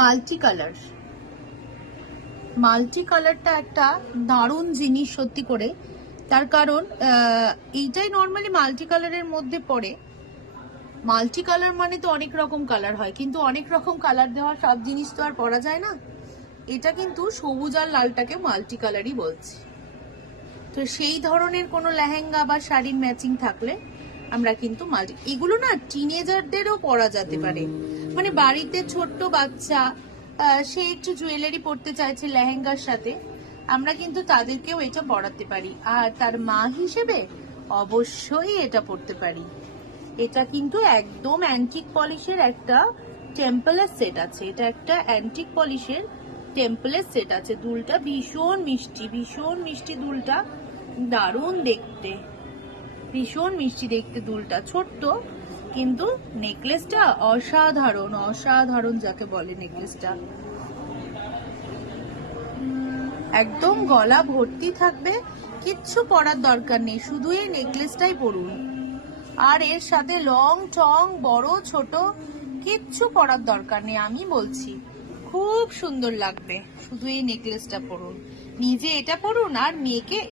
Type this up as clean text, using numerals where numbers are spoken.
Multi colour. Multi কালারটা একটা দারুণ জিনিস সত্যি করে, তার কারণ এইটাই নর্মালি মাল্টি কালারের মধ্যে পড়ে। মাল্টি কালার মানে তো অনেক রকম কালার হয়, কিন্তু অনেক রকম কালার দেওয়া সব জিনিস তো আর পরা যায় না। এটা কিন্তু সবুজ আর লালটাকে মাল্টি কালারই বলছে। তো সেই ধরনের কোনো লেহেঙ্গা বা শাড়ির ম্যাচিং থাকলে আমরা কিন্তু মাল্টি, এগুলো না টিনেজারদেরও পরা যেতে পারে। মানে বাড়িতে ছোট্ট বাচ্চা, সে একটু জুয়েলারি পরতে চাইছে লেহেঙ্গার সাথে, আমরা কিন্তু তাদেরকেও এটা পরাতে পারি। আর তার মা হিসেবে অবশ্যই এটা পরতে পারি। এটা কিন্তু একদম অ্যান্টিক পলিশের একটা টেম্পলের সেট আছে। এটা একটা অ্যান্টিক পলিশের টেম্পলের সেট আছে। দুলটা ভীষণ মিষ্টি, ভীষণ মিষ্টি দুলটা, দারুণ দেখতে, ভীষণ মিষ্টি দেখতে দুলটা। ছোট্ট কিন্তু নেকলেসটা অসাধারণ, অসাধারণ যাকে বলে নেকলেসটা। একদম গলা ভর্তি থাকবে, কিচ্ছু পরার দরকার নেই, শুধু এই নেকলেসটাই পরুন। আর এর সাথে লং টং বড় ছোট কিচ্ছু পরার দরকার নেই, আমি বলছি খুব সুন্দর লাগবে। শুধু এই নেকলেসটা পরুন, নিজে এটা পরুন আর মেয়েকে